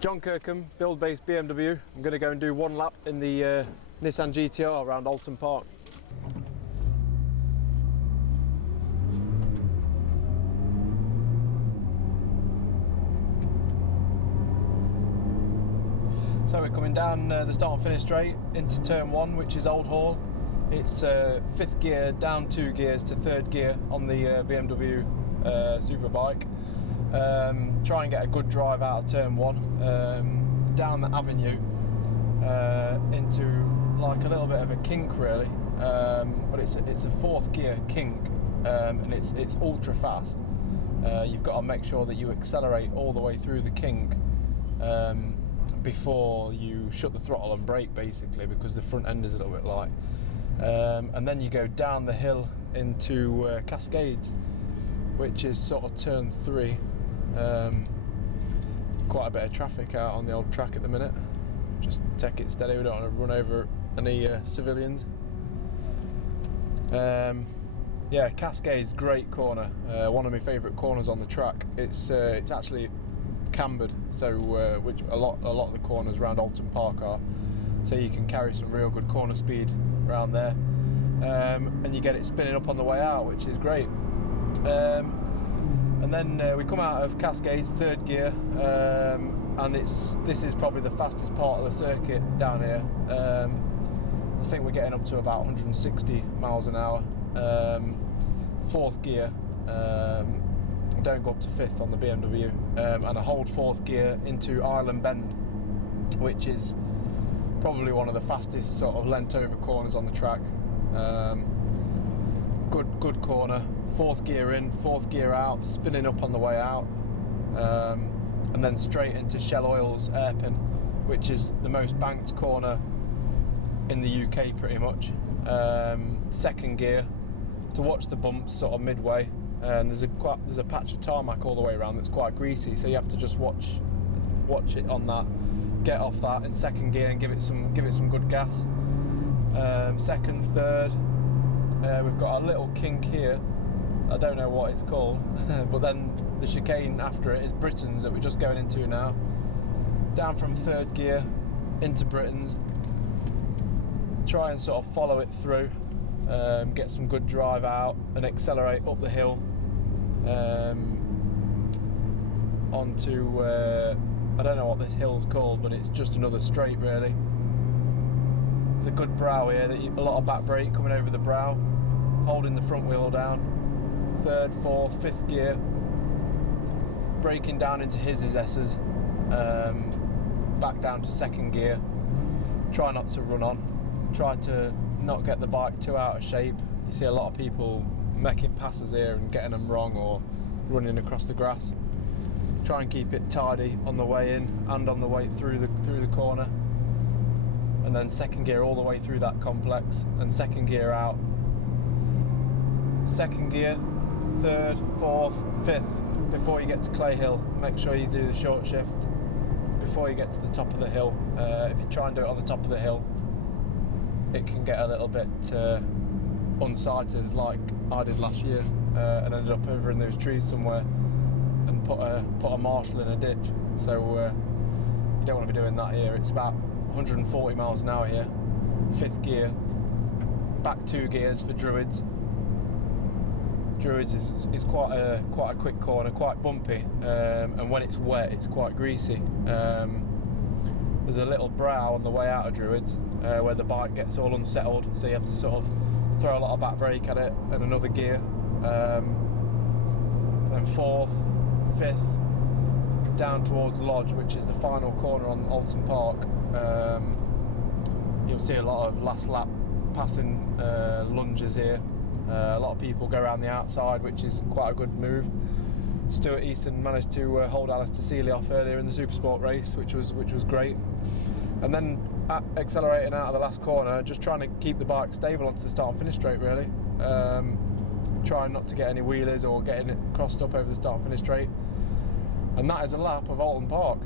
Jon Kirkham, Buildbase BMW. I'm going to go and do one lap in the Nissan GTR around Oulton Park. So we're coming down the start and finish straight into turn 1, which is Old Hall. It's 5th gear down 2 gears to 3rd gear on the BMW Superbike. Try and get a good drive out of turn 1, down the avenue into like a little bit of a kink really, but it's a 4th gear kink, and it's ultra fast. You've got to make sure that you accelerate all the way through the kink before you shut the throttle and brake, basically, because the front end is a little bit light. And then you go down the hill into Cascades, which is sort of turn 3. Quite a bit of traffic out on the old track at the minute. Just take it steady, we don't want to run over any civilians. Yeah, Cascades, great corner, one of my favourite corners on the track. It's actually cambered, so which a lot of the corners around Oulton Park are, so you can carry some real good corner speed around there, and you get it spinning up on the way out, which is great. And then we come out of Cascades, 3rd gear, and this is probably the fastest part of the circuit down here. I think we're getting up to about 160 miles an hour. 4th gear, don't go up to 5th on the BMW, and I hold 4th gear into Island Bend, which is probably one of the fastest sort of lent over corners on the track. Good corner, 4th gear in, 4th gear out, spinning up on the way out, and then straight into Shell Oil's hairpin, which is the most banked corner in the UK pretty much. 2nd gear to watch the bumps sort of midway, and there's a patch of tarmac all the way around that's quite greasy, so you have to just watch it on that, get off that in 2nd gear and give it some good gas. 2nd, 3rd, we've got a little kink here, I don't know what it's called, but then the chicane after it is Britain's that we're just going into now. Down from 3rd gear into Britain's, try and sort of follow it through, get some good drive out and accelerate up the hill onto I don't know what this hill's called, but it's just another straight really. There's a good brow here, a lot of back brake coming over the brow, holding the front wheel down. 3rd, 4th, 5th gear, braking down into his S's, back down to 2nd gear. Try not to run on, try to not get the bike too out of shape. You see a lot of people making passes here and getting them wrong or running across the grass. Try and keep it tidy on the way in and on the way through the corner, and then 2nd gear all the way through that complex, and 2nd gear out. 2nd gear, 3rd, 4th, 5th, before you get to Clay Hill. Make sure you do the short shift before you get to the top of the hill. If you try and do it on the top of the hill, it can get a little bit unsighted, like I did last year, and ended up over in those trees somewhere and put a marshal in a ditch. So you don't want to be doing that here. It's about 140 miles an hour here. 5th gear, back 2 gears for Druids. Druids is quite a quick corner, quite bumpy, and when it's wet it's quite greasy. There's a little brow on the way out of Druids where the bike gets all unsettled, so you have to sort of throw a lot of back brake at it and another gear. Then 4th, 5th, down towards Lodge, which is the final corner on Oulton Park. You'll see a lot of last lap passing lunges here. A lot of people go around the outside, which is quite a good move. Stuart Easton managed to hold Alistair Seeley off earlier in the Supersport race, which was great. And then accelerating out of the last corner, just trying to keep the bike stable onto the start and finish straight really. Trying not to get any wheelies or getting it crossed up over the start and finish straight. And that is a lap of Oulton Park.